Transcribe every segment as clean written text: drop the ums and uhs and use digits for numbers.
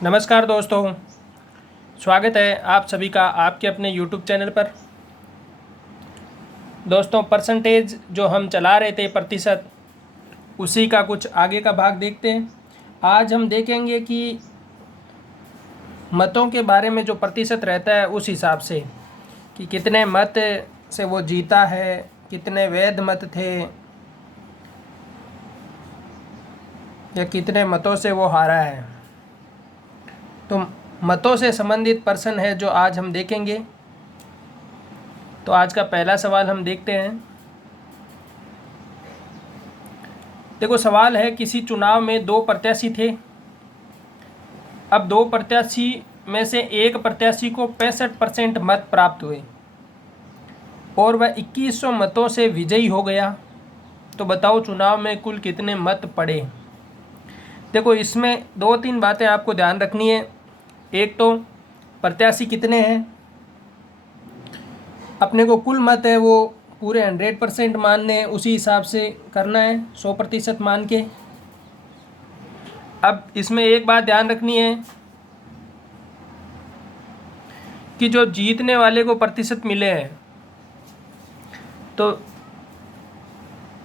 नमस्कार दोस्तों, स्वागत है आप सभी का आपके अपने YouTube चैनल पर। दोस्तों, परसेंटेज जो हम चला रहे थे प्रतिशत, उसी का कुछ आगे का भाग देखते हैं। आज हम देखेंगे कि मतों के बारे में जो प्रतिशत रहता है उस हिसाब से कि कितने मत से वो जीता है, कितने वैध मत थे या कितने मतों से वो हारा है। तो मतों से संबंधित प्रश्न है जो आज हम देखेंगे। तो आज का पहला सवाल हम देखते हैं। देखो, सवाल है, किसी चुनाव में 2 प्रत्याशी थे। अब 2 प्रत्याशी में से एक प्रत्याशी को 65% मत प्राप्त हुए और वह 2100 मतों से विजयी हो गया। तो बताओ चुनाव में कुल कितने मत पड़े। देखो, इसमें 2-3 बातें आपको ध्यान रखनी है। एक तो प्रत्याशी कितने हैं, अपने को कुल मत है वो पूरे 100% मानने हैं, उसी हिसाब से करना है 100% मान के। अब इसमें एक बात ध्यान रखनी है कि जो जीतने वाले को प्रतिशत मिले हैं, तो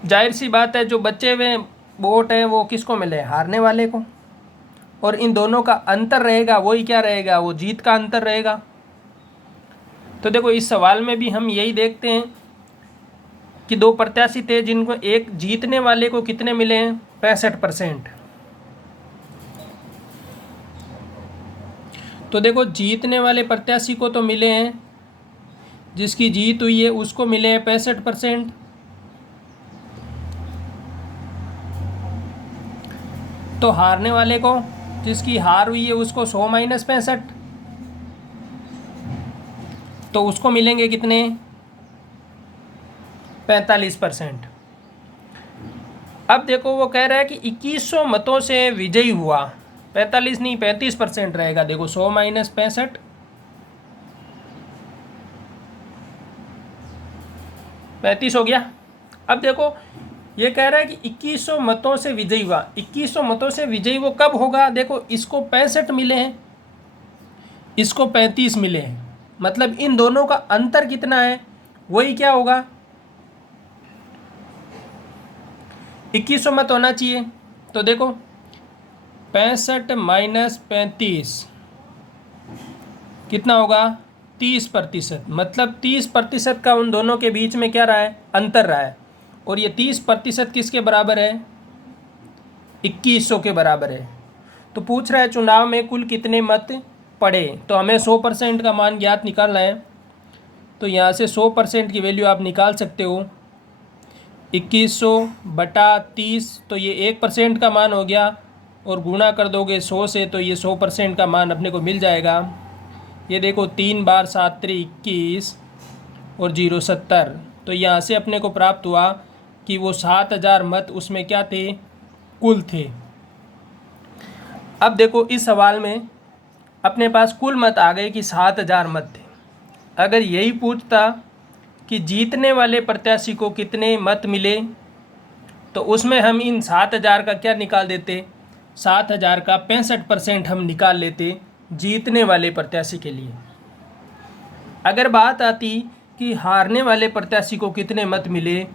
जाहिर सी बात है जो बचे हुए वोट हैं वो किसको मिले, हारने वाले को। और इन दोनों का अंतर रहेगा, वही क्या रहेगा, वो जीत का अंतर रहेगा। तो देखो, इस सवाल में भी हम यही देखते हैं कि 2 प्रत्याशी थे जिनको एक जीतने वाले को कितने मिले हैं, 65%। तो देखो, जीतने वाले प्रत्याशी को तो मिले हैं, जिसकी जीत हुई है उसको मिले हैं 65%। तो हारने वाले को, जिसकी हार हुई है, उसको 100 - 65, तो उसको मिलेंगे कितने, 45%। अब देखो, वो कह रहा है कि 2100 मतों से विजयी हुआ, 45 नहीं 35% रहेगा। देखो, 100 - 65, 35 हो गया। अब देखो, ये कह रहा है कि 2100 मतों से विजयी हुआ। 2100 मतों से विजयी वो कब होगा। देखो, इसको 65 मिले हैं, इसको 35 मिले हैं, मतलब इन दोनों का अंतर कितना है, वही क्या होगा, 2100 मत होना चाहिए। तो देखो, 65 - 35 कितना होगा, 30%। मतलब 30% का उन दोनों के बीच में क्या रहा है, अंतर रहा है। और ये 30% किसके बराबर है, 2100 के बराबर है। तो पूछ रहा है चुनाव में कुल कितने मत पड़े। तो हमें 100% का मान ज्ञात निकालना है। तो यहाँ से 100% की वैल्यू आप निकाल सकते हो, 2100 बटा 30, तो ये 1% का मान हो गया। और गुणा कर दोगे 100 से, तो ये 100% का मान अपने को मिल जाएगा। ये देखो, 3 बार 7 3 21 और 0 70। तो यहाँ से अपने को प्राप्त हुआ कि वो 7000 मत उसमें क्या थे, कुल थे। अब देखो, इस सवाल में अपने पास कुल मत आ गए कि 7000 मत थे। अगर यही पूछता कि जीतने वाले प्रत्याशी को कितने मत मिले, तो उसमें हम इन 7000 का क्या निकाल देते, 7000 का 65% हम निकाल लेते जीतने वाले प्रत्याशी के लिए। अगर बात आती कि हारने वाले प्रत्याशी को कितने मत मिले,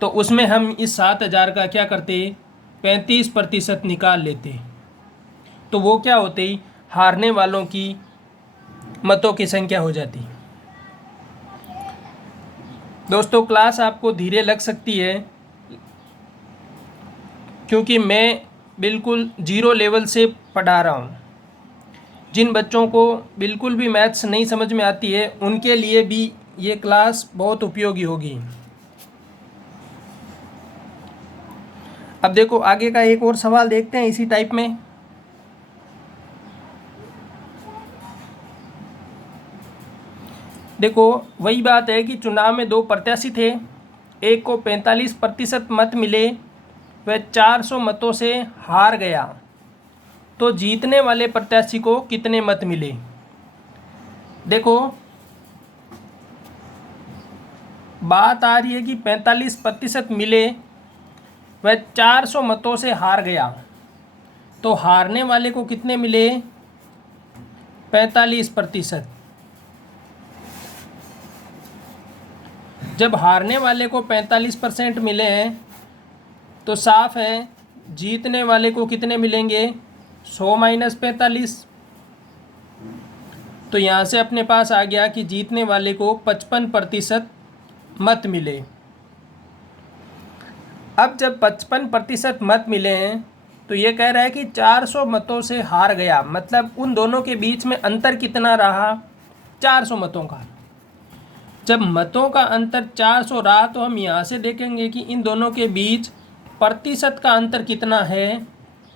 तो उसमें हम इस 7000 का क्या करते, 35% निकाल लेते। तो वो क्या होते, हारने वालों की मतों की संख्या हो जाती। दोस्तों, क्लास आपको धीरे लग सकती है क्योंकि मैं बिल्कुल 0 लेवल से पढ़ा रहा हूँ। जिन बच्चों को बिल्कुल भी मैथ्स नहीं समझ में आती है, उनके लिए भी ये क्लास बहुत उपयोगी होगी। अब देखो, आगे का एक और सवाल देखते हैं इसी टाइप में। देखो, वही बात है कि चुनाव में 2 प्रत्याशी थे, एक को 45% मत मिले, वह 400 मतों से हार गया। तो जीतने वाले प्रत्याशी को कितने मत मिले। देखो, बात आ रही है कि 45% मिले, वह 400 मतों से हार गया। तो हारने वाले को कितने मिले, 45%। जब हारने वाले को 45% मिले हैं तो साफ है जीतने वाले को कितने मिलेंगे, 100 - 45। तो यहाँ से अपने पास आ गया कि जीतने वाले को 55% मत मिले। अब जब 55% मत मिले हैं तो ये कह रहा है कि 400 मतों से हार गया, मतलब उन दोनों के बीच में अंतर कितना रहा, 400 मतों का। जब मतों का अंतर 400 रहा तो हम यहाँ से देखेंगे कि इन दोनों के बीच प्रतिशत का अंतर कितना है।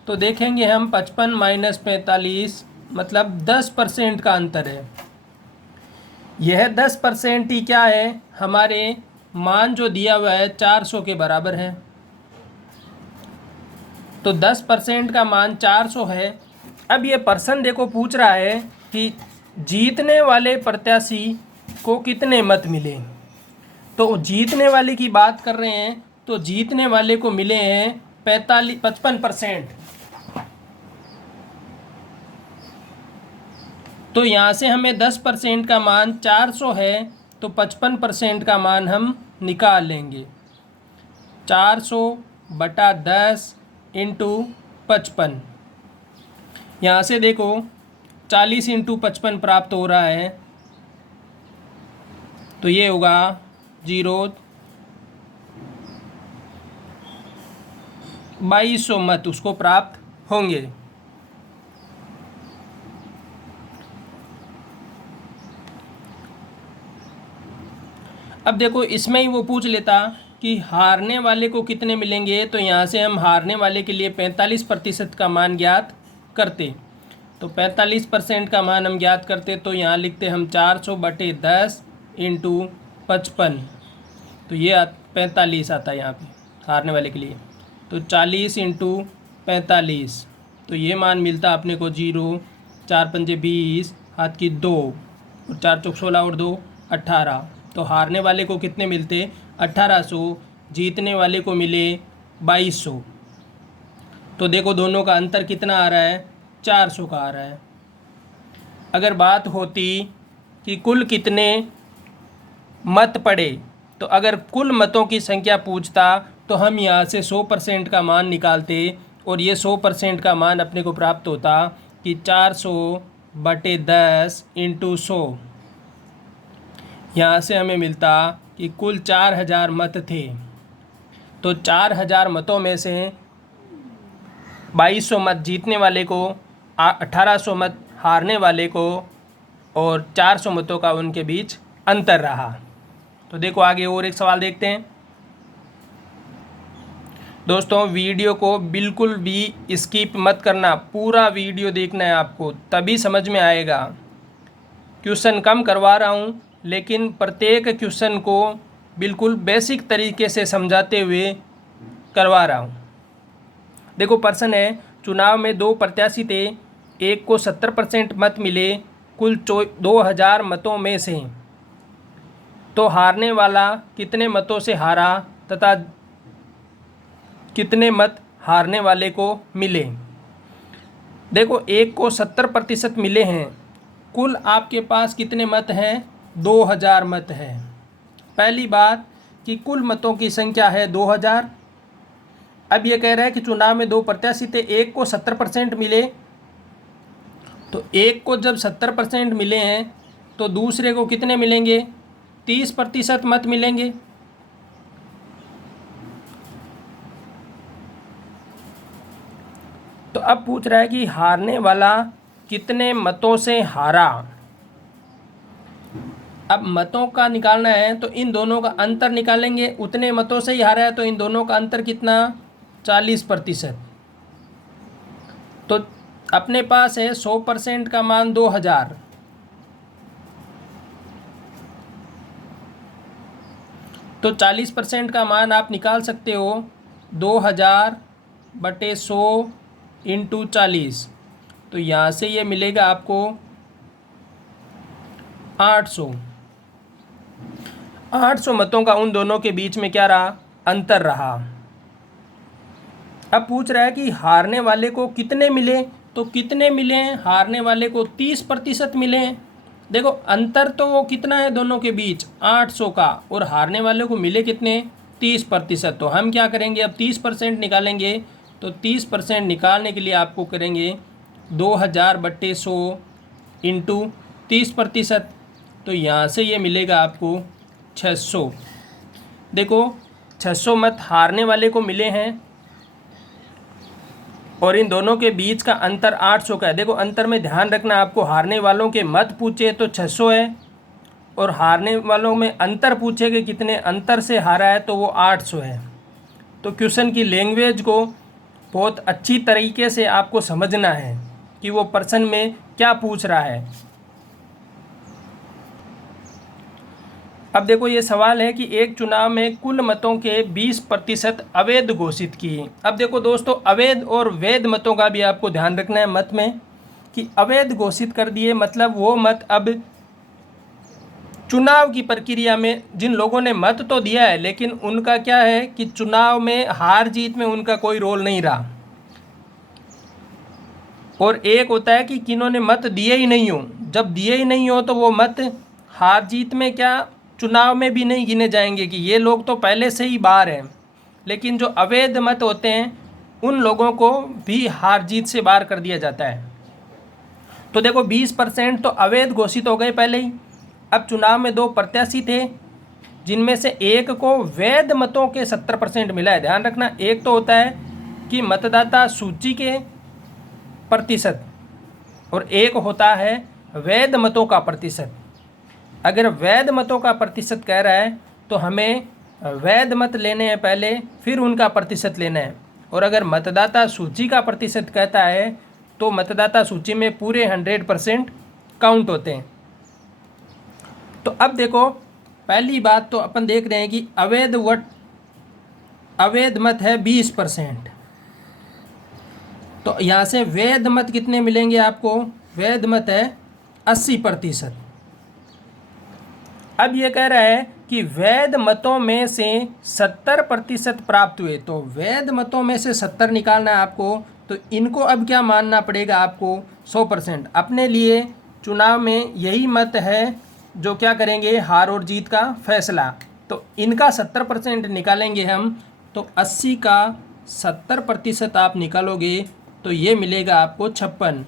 तो देखेंगे हम 55 - 45 मतलब 10% का अंतर है। यह 10% ही क्या है, हमारे मान जो दिया हुआ है 400 के बराबर है। तो 10% का मान 400 है। अब ये पर्सन देखो पूछ रहा है कि जीतने वाले प्रत्याशी को कितने मत मिले। तो जीतने वाले की बात कर रहे हैं तो जीतने वाले को मिले हैं 55%। तो यहाँ से हमें 10% का मान 400 है तो 55% का मान हम निकाल लेंगे। 400/10 × 55। यहाँ से देखो 40 × 55 प्राप्त हो रहा है। तो ये होगा 2200 मत उसको प्राप्त होंगे। अब देखो इसमें ही वो पूछ लेता कि हारने वाले को कितने मिलेंगे। तो यहाँ से हम हारने वाले के लिए 45% का मान ज्ञात करते। तो 45% का मान हम ज्ञात करते तो यहाँ लिखते हम 400/10 × 55। तो ये 45 आता है यहाँ पे हारने वाले के लिए। तो 40 × 45 तो ये मान मिलता अपने को 0, 4 × 5 = 20, हाथ की 2 और 4 × 16 और 2 18। तो हारने वाले को कितने मिलते 1800, जीतने वाले को मिले 2200। तो देखो दोनों का अंतर कितना आ रहा है, 400 का आ रहा है। अगर बात होती कि कुल कितने मत पड़े तो अगर कुल मतों की संख्या पूछता तो हम यहाँ से 100% का मान निकालते और ये 100% का मान अपने को प्राप्त होता कि 400/10 × 100। यहाँ से हमें मिलता कि कुल 4000 मत थे। तो 4000 मतों में से 2200 मत जीतने वाले को, 1800 मत हारने वाले को और 400 मतों का उनके बीच अंतर रहा। तो देखो आगे और एक सवाल देखते हैं। दोस्तों वीडियो को बिल्कुल भी स्किप मत करना, पूरा वीडियो देखना है आपको, तभी समझ में आएगा। क्वेश्चन कम करवा रहा हूँ लेकिन प्रत्येक क्वेश्चन को बिल्कुल बेसिक तरीके से समझाते हुए करवा रहा हूँ। देखो प्रश्न है, चुनाव में 2 प्रत्याशी थे, एक को 70% मत मिले कुल 2000 मतों में से, तो हारने वाला कितने मतों से हारा तथा कितने मत हारने वाले को मिले। देखो एक को 70% मिले हैं, कुल आपके पास कितने मत हैं, 2000 मत हैं। पहली बात कि कुल मतों की संख्या है 2000। अब ये कह रहा है कि चुनाव में 2 प्रत्याशी थे, एक को 70% मिले, तो एक को जब 70% मिले हैं तो दूसरे को कितने मिलेंगे, 30% मत मिलेंगे। तो अब पूछ रहा है कि हारने वाला कितने मतों से हारा। अब मतों का निकालना है तो इन दोनों का अंतर निकालेंगे, उतने मतों से ही हारा है तो इन दोनों का अंतर कितना, 40%। तो अपने पास है 100% का मान 2000। तो 40% का मान आप निकाल सकते हो 2000/100 × 40। तो यहाँ से ये मिलेगा आपको 800। 800 मतों का उन दोनों के बीच में क्या रहा, अंतर रहा। अब पूछ रहा है कि हारने वाले को कितने मिले, तो कितने मिले हैं? हारने वाले को 30% मिले हैं। देखो अंतर तो वो कितना है दोनों के बीच, 800 का, और हारने वाले को मिले कितने? 30%। तो हम क्या करेंगे, अब 30% निकालेंगे। तो 30% निकालने के लिए आपको करेंगे 2000/100 इंटू 30%। तो यहाँ से ये मिलेगा आपको 600। देखो 600 मत हारने वाले को मिले हैं और इन दोनों के बीच का अंतर 800 का है। देखो अंतर में ध्यान रखना, आपको हारने वालों के मत पूछे तो 600 है, और हारने वालों में अंतर पूछे कि कितने अंतर से हारा है तो वो 800 है। तो क्वेश्चन की लैंग्वेज को बहुत अच्छी तरीके से आपको समझना है कि वो प्रश्न में क्या पूछ रहा है। अब देखो ये सवाल है कि एक चुनाव में कुल मतों के 20% अवैध घोषित किए। अब देखो दोस्तों, अवैध और वैध मतों का भी आपको ध्यान रखना है मत में, कि अवैध घोषित कर दिए मतलब वो मत अब चुनाव की प्रक्रिया में जिन लोगों ने मत तो दिया है लेकिन उनका क्या है कि चुनाव में हार जीत में उनका कोई रोल नहीं रहा। और एक होता है कि किन्होंने मत दिए ही नहीं हो, जब दिए ही नहीं हो तो वो मत हार जीत में क्या चुनाव में भी नहीं गिने जाएंगे कि ये लोग तो पहले से ही बाहर हैं। लेकिन जो अवैध मत होते हैं उन लोगों को भी हार जीत से बाहर कर दिया जाता है। तो देखो 20% तो अवैध घोषित हो गए पहले ही। अब चुनाव में 2 प्रत्याशी थे जिनमें से एक को वैध मतों के 70% मिला है। ध्यान रखना, एक तो होता है कि मतदाता सूची के प्रतिशत और एक होता है वैध मतों का प्रतिशत। अगर वैध मतों का प्रतिशत कह रहा है तो हमें वैध मत लेने हैं पहले, फिर उनका प्रतिशत लेना है। और अगर मतदाता सूची का प्रतिशत कहता है तो मतदाता सूची में पूरे 100% काउंट होते हैं। तो अब देखो पहली बात तो अपन देख रहे हैं कि अवैध मत है 20%। तो यहाँ से वैध मत कितने मिलेंगे आपको? वैध मत है 80%। अब ये कह रहा है कि वैध मतों में से 70% प्राप्त हुए। तो वैध मतों में से 70 निकालना है आपको, तो इनको अब क्या मानना पड़ेगा आपको? 100%। अपने लिए चुनाव में यही मत है जो क्या करेंगे, हार और जीत का फैसला। तो इनका 70% निकालेंगे हम, तो 80 का 70% आप निकालोगे तो ये मिलेगा आपको 56।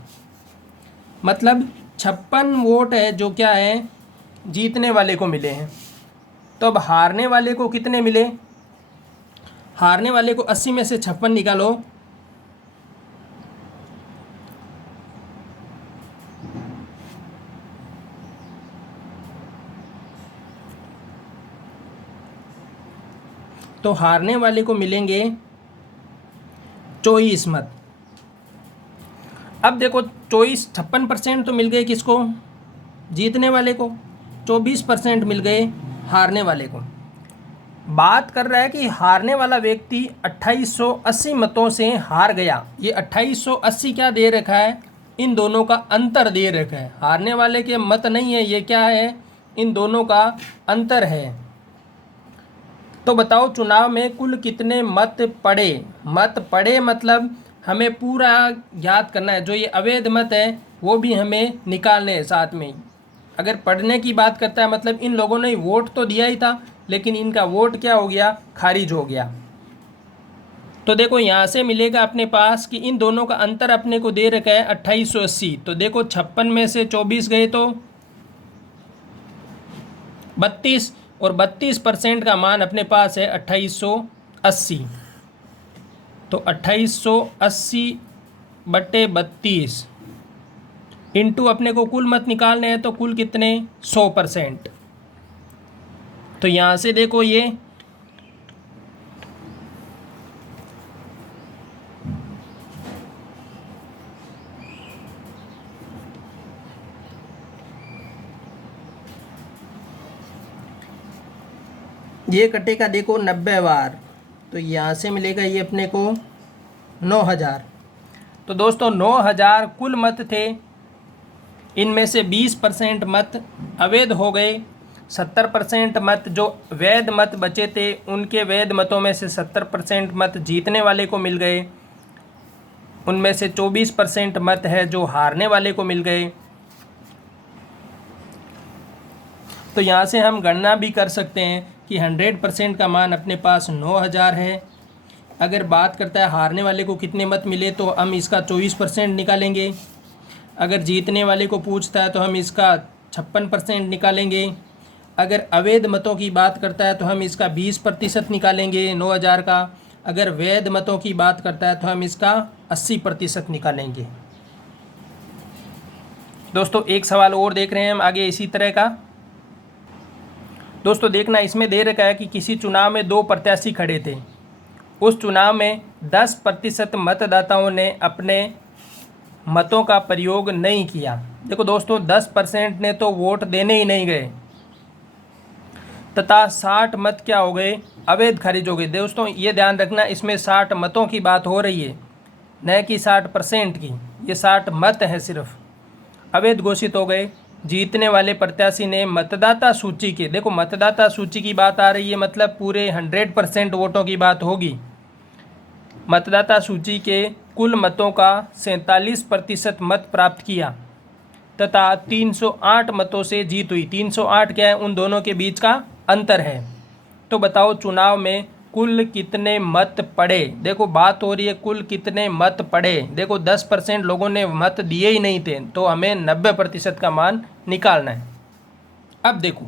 मतलब 56 वोट है जो क्या है, जीतने वाले को मिले हैं। तो अब हारने वाले को कितने मिले? हारने वाले को 80 में से 56 निकालो, तो हारने वाले को मिलेंगे 24 मत। अब देखो 56% तो मिल गए किसको? जीतने वाले को। 24% मिल गए हारने वाले को। बात कर रहा है कि हारने वाला व्यक्ति 2880 मतों से हार गया। ये 2880 क्या दे रखा है? इन दोनों का अंतर दे रखा है। हारने वाले के मत नहीं है, ये क्या है? इन दोनों का अंतर है। तो बताओ चुनाव में कुल कितने मत पड़े? मत पड़े मतलब हमें पूरा याद करना है। जो ये अवैध मत है वो भी हमें निकालने हैं साथ में ही। अगर पढ़ने की बात करता है मतलब इन लोगों ने वोट तो दिया ही था लेकिन इनका वोट क्या हो गया? खारिज हो गया। तो देखो यहाँ से मिलेगा अपने पास कि इन दोनों का अंतर अपने को दे रखा है 2880। तो देखो 56 में से 24 गए तो 32, और 32% का मान अपने पास है 2880। तो 2880/32 इंटू अपने को कुल मत निकालने हैं, तो कुल कितने? 100%। तो यहाँ से देखो ये कटेगा देखो 90 बार, तो यहाँ से मिलेगा ये अपने को 9000। तो दोस्तों 9000 कुल मत थे, इनमें से 20% मत अवैध हो गए, 70% मत जो वैध मत बचे थे उनके वैध मतों में से 70% मत जीतने वाले को मिल गए। उनमें से 24% मत है जो हारने वाले को मिल गए। तो यहाँ से हम गणना भी कर सकते हैं कि 100% का मान अपने पास 9000 है। अगर बात करता है हारने वाले को कितने मत मिले तो हम इसका 24% निकालेंगे। अगर जीतने वाले को पूछता है तो हम इसका 56% निकालेंगे। अगर अवैध मतों की बात करता है तो हम इसका 20% निकालेंगे 9000 का। अगर वैध मतों की बात करता है तो हम इसका 80% निकालेंगे। दोस्तों एक सवाल और देख रहे हैं हम आगे इसी तरह का। दोस्तों देखना, इसमें दे रखा है कि किसी चुनाव में 2 प्रत्याशी खड़े थे। उस चुनाव में 10% मतदाताओं ने अपने मतों का प्रयोग नहीं किया। देखो दोस्तों 10% ने तो वोट देने ही नहीं गए तथा 60 मत क्या हो गए, अवैध खारिज हो गए। दोस्तों ये ध्यान रखना, इसमें 60 मतों की बात हो रही है, न कि 60% की। ये 60 मत है सिर्फ, अवैध घोषित हो गए। जीतने वाले प्रत्याशी ने मतदाता सूची के, देखो मतदाता सूची की बात आ रही है मतलब पूरे 100% वोटों की बात होगी। मतदाता सूची के कुल मतों का 47% मत प्राप्त किया तथा 308 मतों से जीत हुई। 308 क्या है, उन दोनों के बीच का अंतर है। तो बताओ चुनाव में कुल कितने मत पड़े। देखो बात हो रही है कुल कितने मत पड़े। देखो 10% लोगों ने मत दिए ही नहीं थे, तो हमें 90% का मान निकालना है। अब देखो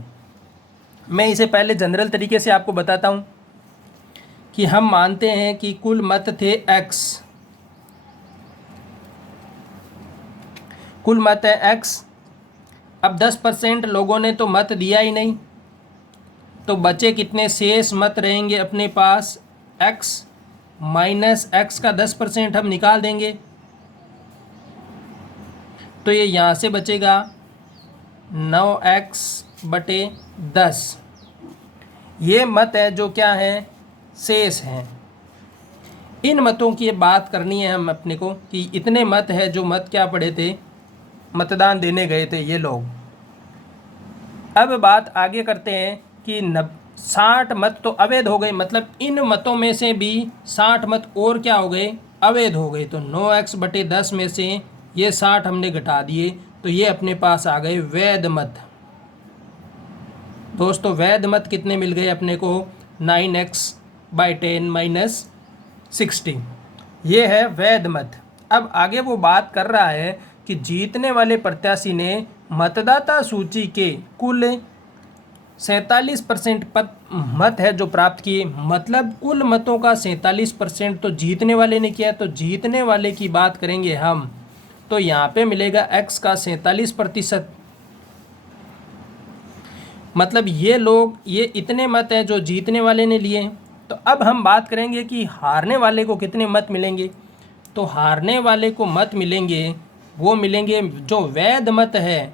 मैं इसे पहले जनरल तरीके से आपको बताता हूँ कि हम मानते हैं कि कुल मत थे x, कुल मत है x। अब 10% लोगों ने तो मत दिया ही नहीं, तो बचे कितने शेष मत रहेंगे अपने पास, x माइनस x का 10% हम निकाल देंगे। तो ये यहाँ से बचेगा 9x/10। ये मत है जो क्या है, शेष हैं। इन मतों की बात करनी है हम अपने को कि इतने मत है जो मत क्या पड़े थे, मतदान देने गए थे ये लोग। अब बात आगे करते हैं कि 60 मत तो अवैध हो गए, मतलब इन मतों में से भी 60 मत और क्या हो गए, अवैध हो गए। तो 9x/10 में से ये 60 हमने घटा दिए, तो ये अपने पास आ गए वैध मत। दोस्तों वैध मत कितने मिल गए अपने को, 9x/10 - 60, ये है वैध मत। अब आगे वो बात कर रहा है कि जीतने वाले प्रत्याशी ने मतदाता सूची के कुल 47% मत है जो प्राप्त किए, मतलब कुल मतों का 47% तो जीतने वाले ने किया। तो जीतने वाले की बात करेंगे हम, तो यहाँ पे मिलेगा x का 47%, मतलब ये लोग, ये इतने मत हैं जो जीतने वाले ने लिए। तो अब हम बात करेंगे कि हारने वाले को कितने मत मिलेंगे। तो हारने वाले को मत मिलेंगे, वो मिलेंगे जो वैध मत है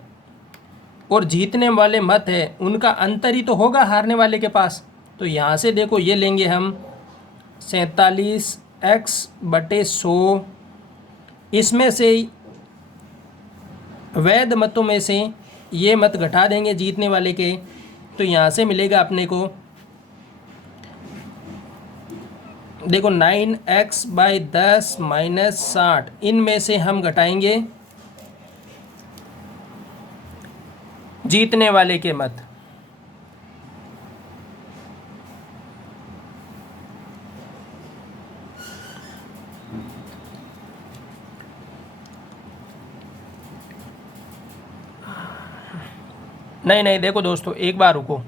और जीतने वाले मत है उनका अंतर ही तो होगा हारने वाले के पास। तो यहाँ से देखो ये लेंगे हम 47x/100, इसमें से वैध मतों में से ये मत घटा देंगे जीतने वाले के। तो यहाँ से मिलेगा अपने को, देखो 9x/10 - 60, इनमें से हम घटाएंगे जीतने वाले के मत। नहीं देखो दोस्तों एक बार रुको,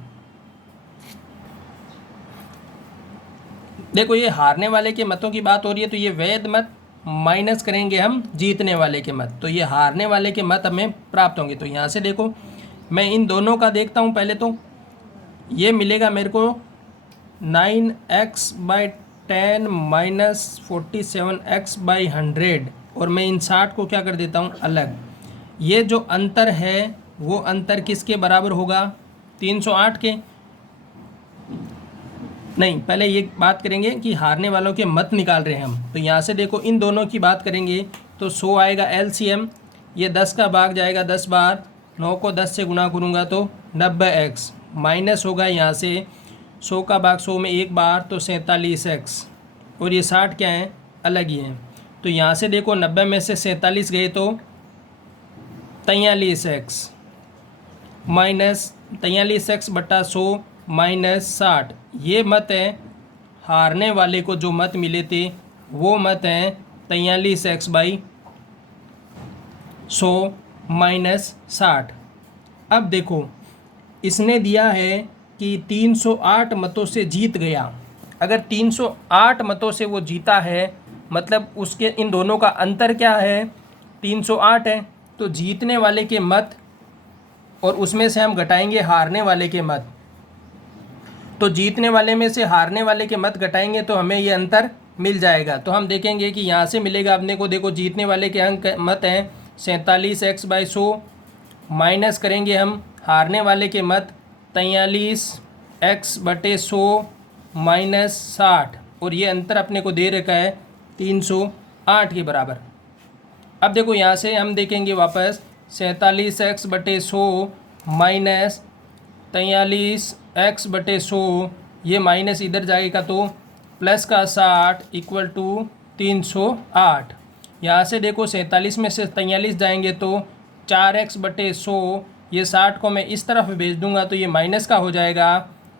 देखो ये हारने वाले के मतों की बात हो रही है, तो ये वैध मत माइनस करेंगे हम जीतने वाले के मत, तो ये हारने वाले के मत हमें प्राप्त होंगे। तो यहाँ से देखो मैं इन दोनों का देखता हूँ पहले, तो ये मिलेगा मेरे को 9x/10 - 47x/100, और मैं इन 60 को क्या कर देता हूँ अलग। ये जो अंतर है वो अंतर किसके बराबर होगा, 308 के। नहीं, पहले ये बात करेंगे कि हारने वालों के मत निकाल रहे हैं हम। तो यहाँ से देखो इन दोनों की बात करेंगे तो 100 आएगा LCM, ये 10 का भाग जाएगा 10 बार, 9 को 10 से गुना करूँगा तो 90x, माइनस होगा यहाँ से 100 का भाग 100 में एक बार तो 47x, और ये 60 क्या है, अलग ही है। तो यहाँ से देखो 90 में से 47 गए तो 43x माइनस 43x बटा 100 माइनस 60। ये मत है हारने वाले को जो मत मिले थे वो मत हैं 43x बाई 100 माइनस 60। अब देखो इसने दिया है कि 308 मतों से जीत गया। अगर 308 मतों से वो जीता है मतलब उसके इन दोनों का अंतर क्या है, 308 है। तो जीतने वाले के मत और उसमें से हम घटाएंगे हारने वाले के मत। तो जीतने वाले में से हारने वाले के मत घटाएंगे तो हमें ये अंतर मिल जाएगा। तो हम देखेंगे कि यहाँ से मिलेगा अपने को, देखो जीतने वाले के अंक मत हैं 47x बाई 100 माइनस करेंगे हम हारने वाले के मत 43x बटे 100 माइनस 60 और ये अंतर अपने को दे रखा है 308 के बराबर। अब देखो यहाँ से हम देखेंगे वापस 47x बटे 100 माइनस 43x बटे 100, ये माइनस इधर जाएगा तो प्लस का 60 इक्वल टू 308। यहाँ से देखो 47 में से 43 जाएंगे तो 4x बटे 100, ये 60 को मैं इस तरफ भेज दूंगा तो ये माइनस का हो जाएगा।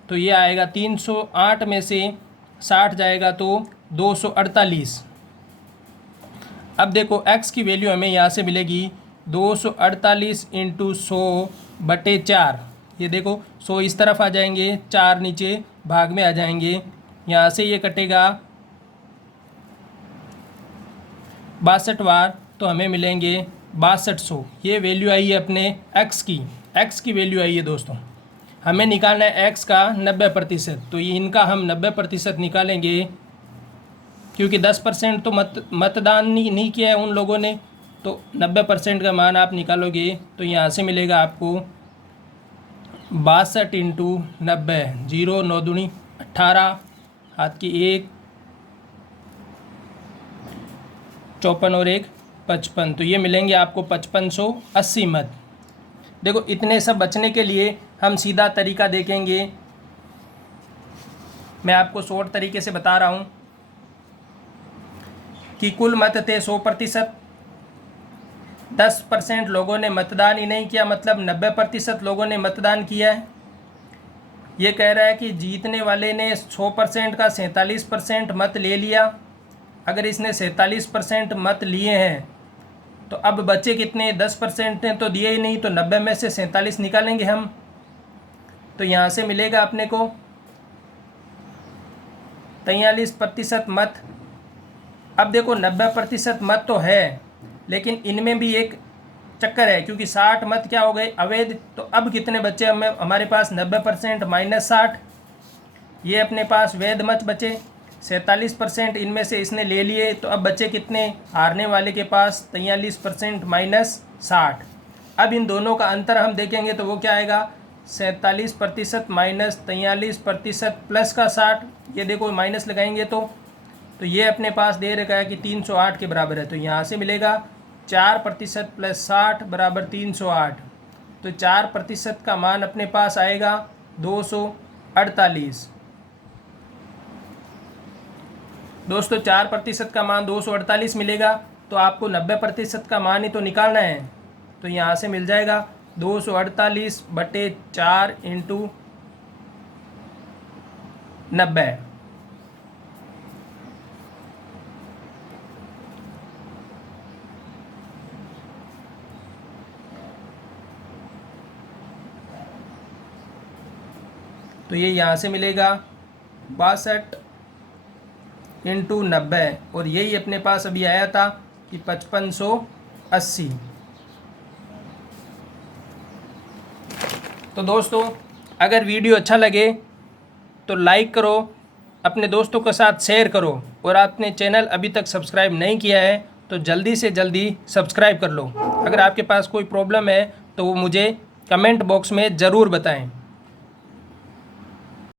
तो ये आएगा 308 में से 60 जाएगा तो 248। अब देखो x की वैल्यू हमें यहाँ से मिलेगी 248 इंटू 100 बटे 4। ये देखो 100 इस तरफ आ जाएंगे, 4 नीचे भाग में आ जाएंगे, यहाँ से ये कटेगा 62 बार तो हमें मिलेंगे 6200। ये वैल्यू आई है अपने x की वैल्यू आई है दोस्तों। हमें निकालना है x का 90%, तो ये इनका हम 90% निकालेंगे क्योंकि 10% तो मतदान नहीं किया है उन लोगों ने, तो 90% का मान आप निकालोगे तो यहाँ से मिलेगा आपको 62 इंटू 90, 0 9 दूनी 18, हाथ की 1 54 और 1 55, तो ये मिलेंगे आपको 5580 मत। देखो इतने सब बचने के लिए हम सीधा तरीका देखेंगे। मैं आपको शॉर्ट तरीके से बता रहा हूँ कि कुल मत थे 100%, 10% लोगों ने मतदान ही नहीं किया, मतलब 90% लोगों ने मतदान किया है। ये कह रहा है कि जीतने वाले ने 100% का 47% मत ले लिया। अगर इसने 47% मत लिए हैं तो अब बचे कितने, 10% ने तो दिए ही नहीं, तो 90 में से 47 निकालेंगे हम, तो यहाँ से मिलेगा अपने को 43% मत। अब देखो 90% मत तो है लेकिन इनमें भी एक चक्कर है क्योंकि 60 मत क्या हो गए अवैध। तो अब कितने बचे हमारे पास 90% माइनस 60, ये अपने पास वैध मत बचे 47%, इनमें से इसने ले लिए, तो अब बचे कितने हारने वाले के पास 43% माइनस 60। अब इन दोनों का अंतर हम देखेंगे तो वो क्या आएगा 47% माइनस 43% प्लस का 60, ये देखो माइनस लगाएंगे तो ये अपने पास दे रखा है कि 308 के बराबर है। तो यहाँ से मिलेगा 4% प्लस 60 बराबर 308, तो 4% का मान अपने पास आएगा 248। दोस्तों 4% का मान 248 मिलेगा तो आपको 90% का मान ही तो निकालना है। तो यहाँ से मिल जाएगा 248 बटे 4 इंटू 90। तो ये यहाँ से मिलेगा 62 इंटू 90 और यही अपने पास अभी आया था कि 5580। तो दोस्तों अगर वीडियो अच्छा लगे तो लाइक करो, अपने दोस्तों के साथ शेयर करो, और आपने चैनल अभी तक सब्सक्राइब नहीं किया है तो जल्दी से जल्दी सब्सक्राइब कर लो। अगर आपके पास कोई प्रॉब्लम है तो वो मुझे कमेंट बॉक्स में ज़रूर बताएं।